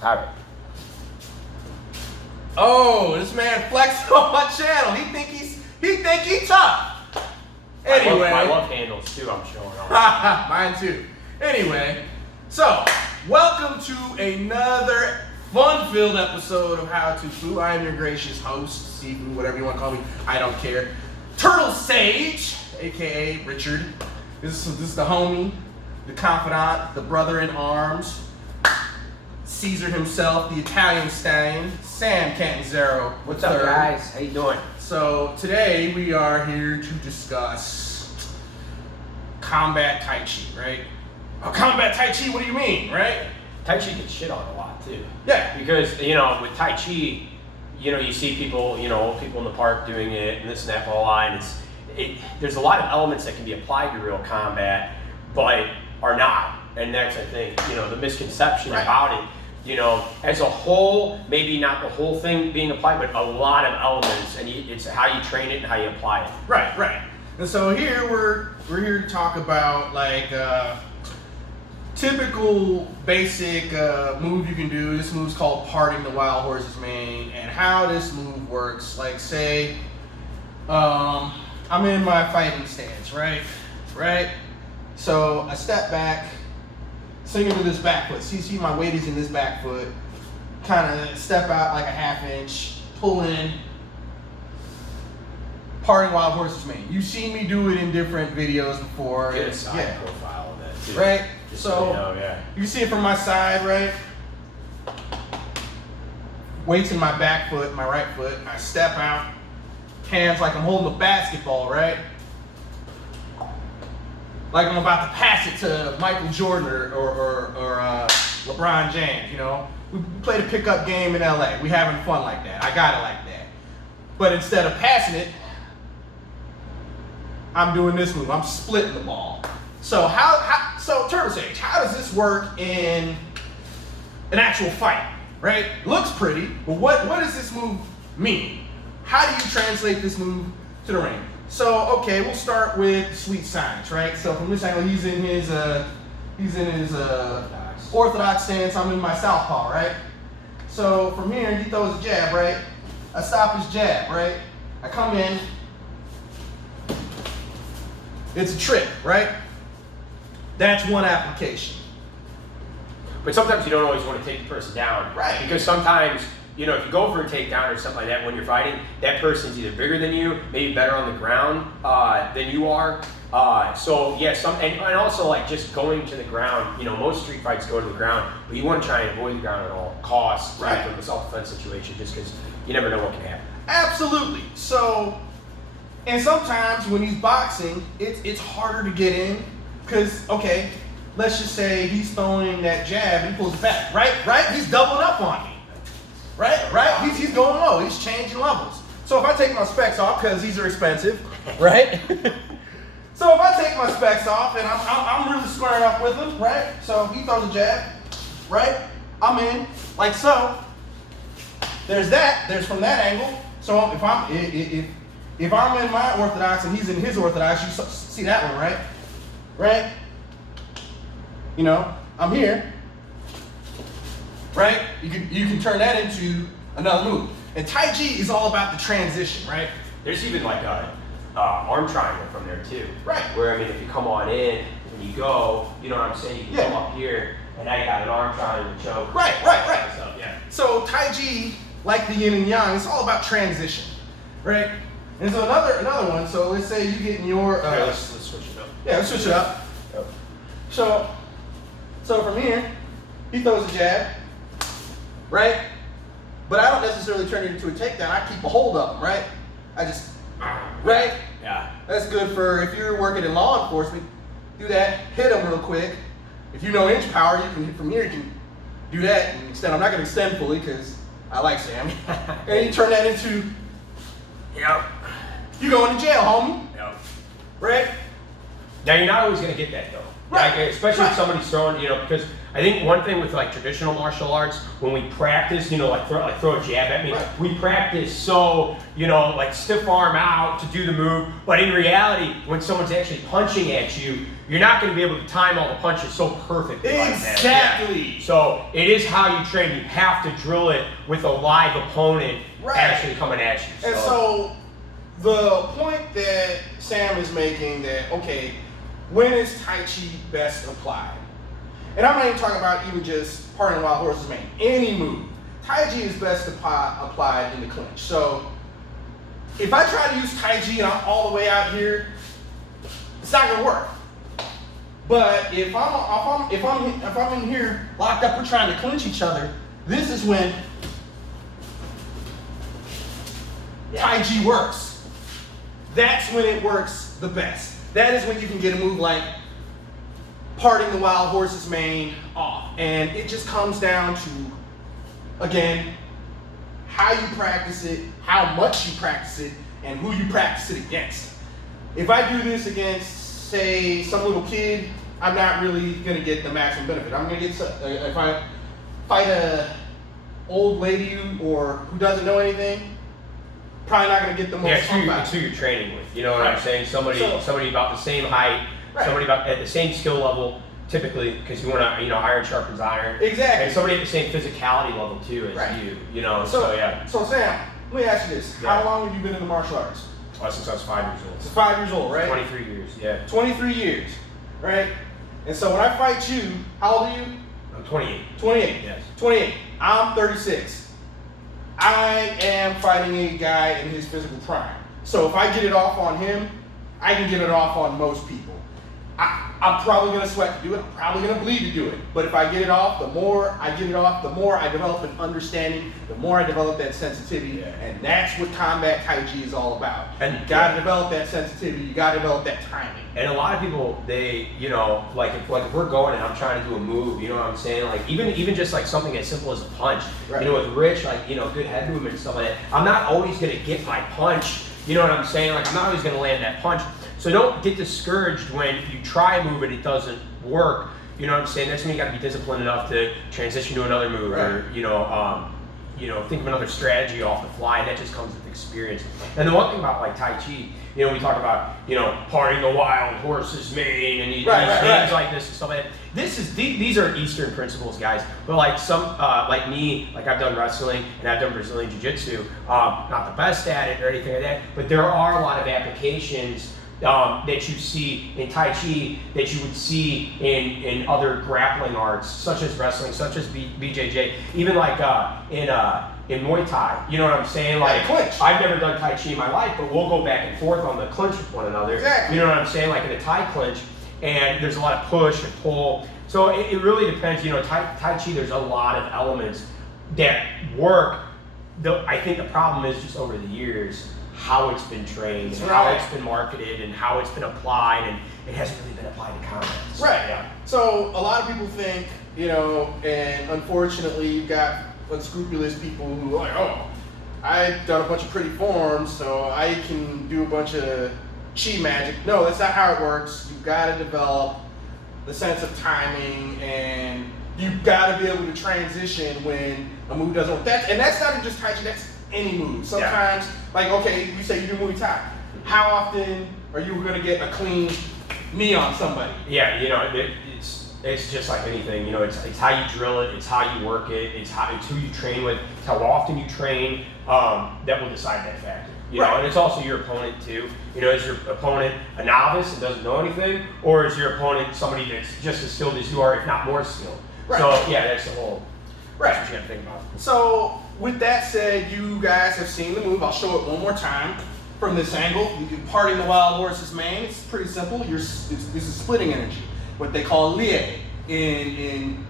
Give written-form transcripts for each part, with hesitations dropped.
All right. Oh, this man flexed on my channel. He think he's tough. Anyway, my love handles too. I'm showing off. Mine too. Anyway, so welcome to another fun-filled episode of How to Foo. I am your gracious host, Seafood, whatever you want to call me. I don't care. Turtle Sage, aka Richard. This is the homie, the confidant, the brother in arms. Caesar himself, the Italian stallion, Sam Cantanzero. What's up, guys? How you doing? So today we are here to discuss combat Tai Chi, right? Oh, combat Tai Chi, what do you mean, right? Tai Chi gets shit on a lot too. Yeah. Because, with Tai Chi, you see people, people in the park doing it and this and that, blah, blah, and there's a lot of elements that can be applied to real combat, but are not. And that's, I think, the misconception about it. As a whole, maybe not the whole thing being applied, but a lot of elements, and it's how you train it and how you apply it. Right. And so here we're here to talk about typical basic move you can do. This move's called parting the wild horse's mane, and how this move works. Like, say, I'm in my fighting stance, right? So I step back. Swing into this back foot. See, my weight is in this back foot. Kind of step out like a half inch, pull in, parting wild horse's mane. You've seen me do it in different videos before. Get a side profile of that too. Right? Just so you see it from my side, right? Weight's in my back foot, my right foot. I step out, hands like I'm holding a basketball, right? Like I'm about to pass it to Michael Jordan or LeBron James, We played a pickup game in LA. We having fun like that. I got it like that. But instead of passing it, I'm doing this move. I'm splitting the ball. So so Turtle Sage, how does this work in an actual fight, right? Looks pretty, but what does this move mean? How do you translate this move to the ring? So, okay, we'll start with sweet science, right? So from this angle, he's in his orthodox stance. I'm in my southpaw, right? So from here, he throws a jab, right? I stop his jab, right? I come in. It's a trick, right? That's one application. But sometimes you don't always want to take the person down. Right. Because sometimes, if you go for a takedown or something like that when you're fighting, that person's either bigger than you, maybe better on the ground than you are. And also like just going to the ground, most street fights go to the ground, but you want to try and avoid the ground at all costs, right? From a self-defense situation, just because you never know what can happen. Absolutely. So, and sometimes when he's boxing, it's harder to get in because, okay, let's just say he's throwing that jab and he pulls it back, right? He's doubling up on me. Right? He's going low. He's changing levels. So if I take my specs off, because these are expensive, right? So if I take my specs off and I'm really squaring up with him, right? So he throws a jab, right? I'm in, like so. There's that. There's from that angle. So if I'm in my orthodox and he's in his orthodox, you see that one, right? Right? I'm here. Right? You can turn that into another move. And Tai Chi is all about the transition, right? There's even like a arm triangle from there too. Right. Where, if you come on in and you go, you know what I'm saying? You can come up here and now you got an arm triangle choke. Right. Yeah. So Tai Chi, like the yin and yang, it's all about transition, right? And so another one, so let's say you get in your... let's switch it up. Yeah, let's switch it up. Yep. So from here, he throws a jab. Right? But I don't necessarily turn it into a takedown. I keep a hold of him, right? I just, right? Yeah. That's good for if you're working in law enforcement. Do that, hit him real quick. If you know inch power, from here you can do that and extend. I'm not going to extend fully because I like Sam. And you turn that into, you go into jail, homie. Yep. Right? Now you're not always going to get that though. Right. Like, especially if somebody's throwing, because I think one thing with like traditional martial arts, when we practice, like throw a jab at me, right. we practice so, like stiff arm out to do the move. But in reality, when someone's actually punching at you, you're not going to be able to time all the punches so perfectly like that. Exactly. Yeah. So it is how you train. You have to drill it with a live opponent actually coming at you. And so the point that Sam is making that, okay, when is Tai Chi best applied? And I'm not even talking about even just parting the wild horse's mane. Any move. Tai Chi is best applied in the clinch. So if I try to use Tai Chi and I'm all the way out here, it's not gonna work. But if I'm in here locked up, we're trying to clinch each other, this is when Tai Chi works. That's when it works the best. That is when you can get a move like parting the wild horse's mane off. And it just comes down to, again, how you practice it, how much you practice it, and who you practice it against. If I do this against, say, some little kid, I'm not really gonna get the maximum benefit. I'm gonna get, if I fight a old lady or who doesn't know anything, probably not gonna get the most. Yeah, it's who you're training with. You know what I'm saying? Somebody about the same height, somebody about at the same skill level, typically, because you want to, iron sharpens iron. Exactly. And somebody at the same physicality level too as you. So yeah. So Sam, let me ask you this: How long have you been in the martial arts? Since I was 5 years old. Since 5 years old, right? 23 years. Yeah. 23 years, right? And so when I fight you, how old are you? I'm 28. 28. Yes. 28. I'm 36. I am fighting a guy in his physical prime. So if I get it off on him, I can get it off on most people. I'm probably gonna sweat to do it. I'm probably gonna bleed to do it. But if I get it off, the more I get it off, the more I develop an understanding, the more I develop that sensitivity. And that's what combat Tai Chi is all about. And you gotta develop that sensitivity, you gotta develop that timing. And a lot of people, they, like if we're going and I'm trying to do a move, you know what I'm saying? Like even just like something as simple as a punch. Right. With Rich, like, good head movement and stuff like that. I'm not always gonna get my punch, you know what I'm saying? Like I'm not always gonna land that punch. So don't get discouraged when you try a move and it doesn't work. You know what I'm saying? That's when you got to be disciplined enough to transition to another move, or think of another strategy off the fly. That just comes with experience. And the one thing about like Tai Chi, we talk about parting the wild horse's mane and these things like this and stuff like that. These are Eastern principles, guys. But like like me, like I've done wrestling and I've done Brazilian Jiu-Jitsu. Not the best at it or anything like that, but there are a lot of applications that you see in Tai Chi that you would see in other grappling arts, such as wrestling, such as BJJ, even like in Muay Thai. You know what I'm saying? Like clinch. I've never done Tai Chi in my life, but we'll go back and forth on the clinch with one another. Exactly. You know what I'm saying? Like in a Thai clinch, and there's a lot of push and pull. So it really depends. Tai Chi, there's a lot of elements that work. I think the problem is just over the years, how it's been trained, and how it's been marketed, and how it's been applied, and it hasn't really been applied to combat. Yeah. So a lot of people think, and unfortunately you've got unscrupulous people who are like, oh, I've done a bunch of pretty forms, so I can do a bunch of chi magic. No, that's not how it works. You've got to develop the sense of timing, and you've got to be able to transition when a move doesn't work. And that's not even just Tai Chi, that's any move. Sometimes, like, okay, you say you do Muay Thai. How often are you going to get a clean knee on somebody? Yeah, it's just like anything. It's how you drill it, it's how you work it, it's who you train with, it's how often you train that will decide that factor. And it's also your opponent too. Is your opponent a novice and doesn't know anything, or is your opponent somebody that's just as skilled as you are, if not more skilled? So yeah, that's the whole. That's what you got to think about. So with that said, you guys have seen the move. I'll show it one more time from this angle. You can parting the wild horse's mane. It's pretty simple. This is splitting energy, what they call lie in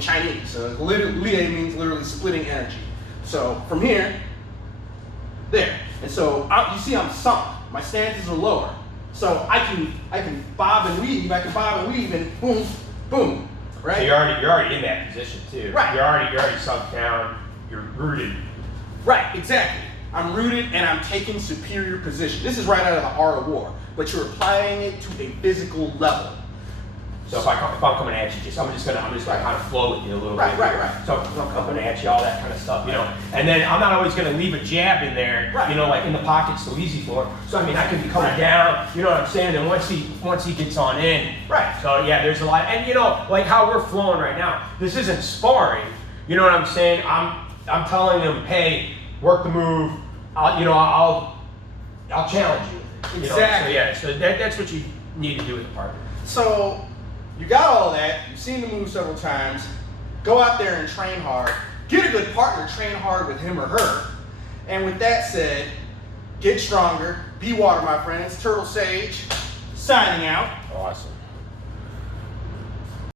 Chinese. So lie means literally splitting energy. So from here, there, and so you see I'm sunk. My stances are lower, so I can bob and weave. And boom, boom. Right. So you're already in that position too. Right. You're already sunk down. You're rooted. Right. Exactly. I'm rooted and I'm taking superior position. This is right out of the art of war, but you're applying it to a physical level. So if I'm coming at you, I'm just gonna kind of flow with you a little bit. Right. So I'm coming at you, all that kind of stuff, you know. And then I'm not always gonna leave a jab in there, you know, like in the pocket's so easy for him. So I mean, I can be coming down, you know what I'm saying? And once he gets on in, So yeah, there's a lot, and you know, like how we're flowing right now. This isn't sparring, you know what I'm saying? I'm telling him, hey, work the move. I'll challenge you. You know? Exactly. So yeah, so that's what you need to do with a partner. So you got all that, you've seen the move several times, go out there and train hard, get a good partner, train hard with him or her. And with that said, get stronger, be water, my friends. Turtle Sage, signing out. Awesome.